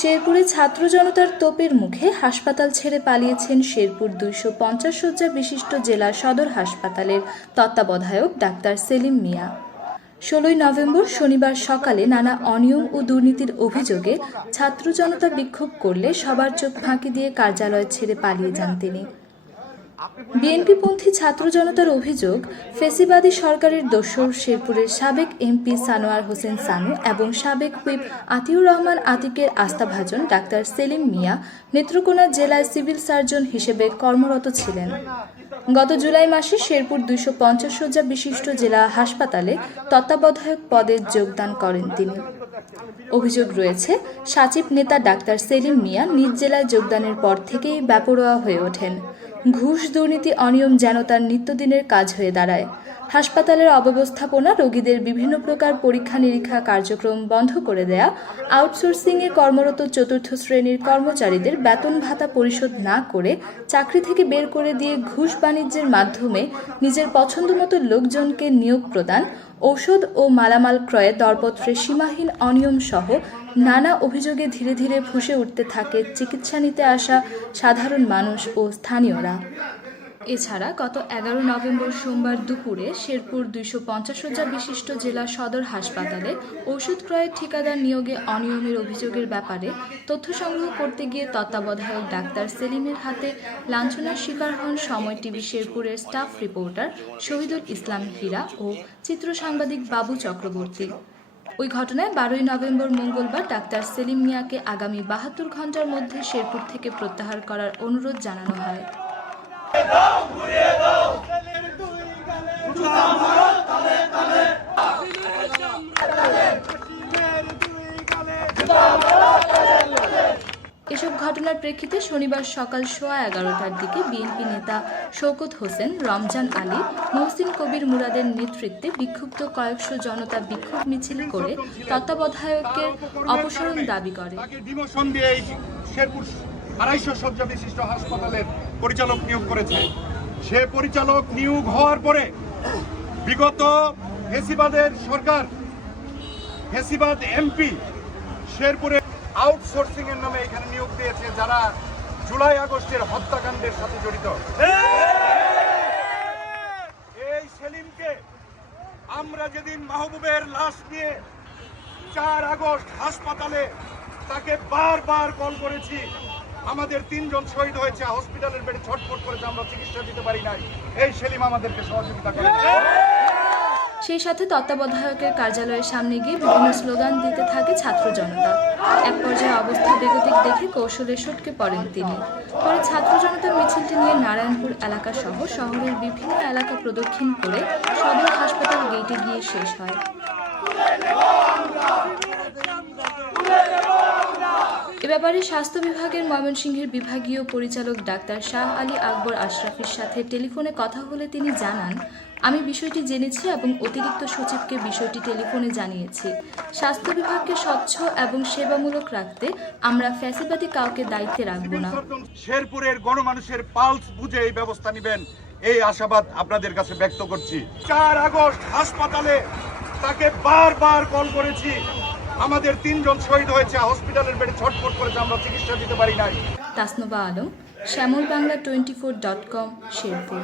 শেরপুরে ছাত্র জনতার তোপের মুখে হাসপাতাল ছেড়ে পালিয়েছেন শেরপুর দুইশো পঞ্চাশ শয্যা বিশিষ্ট জেলা সদর হাসপাতালের তত্ত্বাবধায়ক ডাক্তার সেলিম মিয়া। ষোলোই নভেম্বর শনিবার সকালে নানা অনিয়ম ও দুর্নীতির অভিযোগে ছাত্র জনতা বিক্ষোভ করলে সবার চোখ ফাঁকি দিয়ে কার্যালয় ছেড়ে পালিয়ে যান তিনি। বিএনপিপন্থী ছাত্র জনতার অভিযোগ, ফেসিবাদী সরকারের দোসর শেরপুরের সাবেক এমপি সানোয়ার হোসেন সানু এবং সাবেক হুইপ আতিউর রহমান আতিকের আস্থাভাজন ডাক্তার সেলিম মিয়া নেত্রকোনা জেলায় সিভিল সার্জন হিসেবে কর্মরত ছিলেন। গত জুলাই মাসে শেরপুর দুইশো পঞ্চাশ শয্যা বিশিষ্ট জেলা হাসপাতালে তত্ত্বাবধায়ক পদে যোগদান করেন তিনি। অভিযোগ রয়েছে, সাচিব নেতা ডাক্তার সেলিম মিয়া নিজ জেলায় যোগদানের পর থেকেই বেপরোয়া হয়ে ওঠেন। ঘুষ দুর্নীতি অনিয়ম যেন তার নিত্যদিনের কাজ হয়ে দাঁড়ায়। হাসপাতালের অব্যবস্থাপনা রোগীদের বিভিন্ন প্রকার পরীক্ষা নিরীক্ষা কার্যক্রম বন্ধ করে দেয়া, আউটসোর্সিংয়ে কর্মরত চতুর্থ শ্রেণির কর্মচারীদের বেতন ভাতা পরিশোধ না করে চাকরি থেকে বের করে দিয়ে ঘুষ বাণিজ্যের মাধ্যমে নিজের পছন্দমতো লোকজনকে নিয়োগ প্রদান, ঔষধ ও মালামাল ক্রয়ে দরপত্রে সীমাহীন অনিয়ম সহ নানা অভিযোগে ধীরে ধীরে ফুসে উঠতে থাকে চিকিৎসা নিতে আসা সাধারণ মানুষ ও স্থানীয়রা। এছাড়া গত এগারো নভেম্বর সোমবার দুপুরে শেরপুর দুইশো পঞ্চাশ শয্যা বিশিষ্ট জেলা সদর হাসপাতালে ওষুধ ক্রয়ের ঠিকাদার নিয়োগে অনিয়মের অভিযোগের ব্যাপারে তথ্য সংগ্রহ করতে গিয়ে তত্ত্বাবধায়ক ডাক্তার সেলিমের হাতে লাঞ্ছনার শিকার হন সময় টিভি শেরপুরের স্টাফ রিপোর্টার শহীদুল ইসলাম হীরা ও চিত্র সাংবাদিক বাবু চক্রবর্তী। ওই ঘটনায় বারোই নভেম্বর মঙ্গলবার ডাক্তার সেলিম মিয়াকে আগামী বাহাত্তর ঘণ্টার মধ্যে শেরপুর থেকে প্রত্যাহার করার অনুরোধ জানানো হয়। এসব ঘটনার প্রেক্ষিতে শনিবার সকাল সোয়া এগারোটার দিকে বিএনপি নেতা শৌকত হোসেন, রমজান আলী, মহসিন কবির মুরাদের নেতৃত্বে বিক্ষুব্ধ কয়েকশো জনতা বিক্ষোভ মিছিল করে তত্ত্বাবধায়কের অপসারণ দাবি করে। আড়াইশো শয্যা বিশিষ্ট হাসপাতালের পরিচালক নিয়োগ করেছে। সে পরিচালক নিয়োগ হওয়ার পরে বিগত হেসিবাদের সরকার হেসিবাদ এমপি শেরপুরে আউটসোর্সিং এর নামে এখানে নিয়োগ দিয়েছে, যারা জুলাই আগস্টের হত্যাকাণ্ডের সাথে জড়িত। এই সেলিমকে আমরা যেদিন মাহবুবের লাশ নিয়ে চার আগস্ট হাসপাতালে তাকে বারবার কল করেছি, আমাদের তিনজন শহীদ হয়েছে, হসপিটালের বেডে ছটফট করেছে, আমরা চিকিৎসা দিতে পারি নাই। এই সেলিম আমাদেরকে সহযোগিতা করেছে সেই সাথে তত্ত্বাবধায়কের কার্যালয়ের সামনে গিয়ে বিভিন্ন স্লোগান দিতে থাকে ছাত্র জনতা। এক পর্যায়ে অবস্থা বেগতিক দেখে কৌশলে সটকে পড়েন তিনি। পরে ছাত্র জনতার মিছিলটি নিয়ে নারায়ণপুর এলাকা সহ শহরের বিভিন্ন এলাকা প্রদক্ষিণ করে সদর হাসপাতাল গেটে গিয়ে শেষ হয়। ব্যাপারে স্বাস্থ্য বিভাগের ময়মনসিংহের বিভাগীয় পরিচালক ডাক্তার শাহ আলী আকবর আশরাফের সাথে টেলিফোনে কথা হলে তিনি জানান, আমি বিষয়টি জেনেছি এবং অতিরিক্ত সচিবকে বিষয়টি টেলিফোনে জানিয়েছি। স্বাস্থ্য বিভাগকে স্বচ্ছ এবং সেবামূলক রাখতে আমরা ফ্যাসিবাদী কাউকে দায়িত্বে রাখব না। শেরপুরের গণমানুষের পালস বুঝে এই ব্যবস্থা নেবেন, এই আশাবাদ আপনাদের কাছে ব্যক্ত করছি। চার আগস্ট হাসপাতালে তাকে বারবার কল করেছি। আমাদের তিনজন শহীদ হয়েছে, হসপিটালের বেডে ছটফট করেছে, আমরা চিকিৎসা দিতে পারি নাই। Tasnuba Alam Shyamal Bangla twenty four dot com Sherpur.